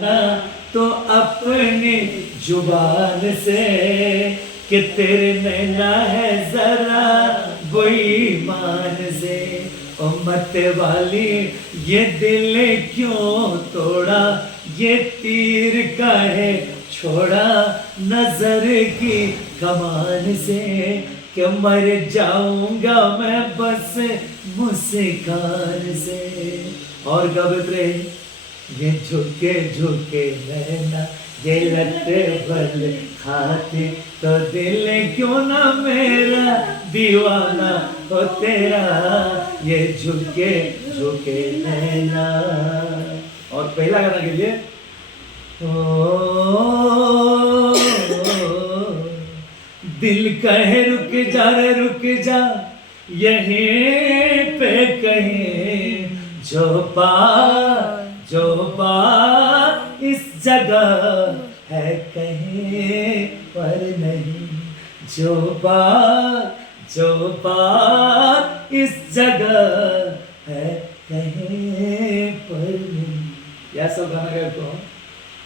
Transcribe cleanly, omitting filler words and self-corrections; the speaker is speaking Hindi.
बताना तो अपनी जुबान से कि तेरे नैना है जरा वो ईमान से। ओ मत वाली ये दिल क्यों तोड़ा, ये तीर काहे छोड़ा नजर की कमान से, कि मर जाऊंगा मैं बस मुस्कान से। और गबत रहे ये झुके झुके नैना, ये लट्टे बल खाते तो दिल क्यों ना मेरा दीवाना हो तेरा, ये झुके झुके नैना। और पहला गाना के लिए ओ दिल कहे रुक जा रे रुक जा, यहीं पे कहीं जो बात इस जगह है कहीं पर नहीं, जो बात इस जगह है कहीं पर नहीं। यह सब गाना गाया तो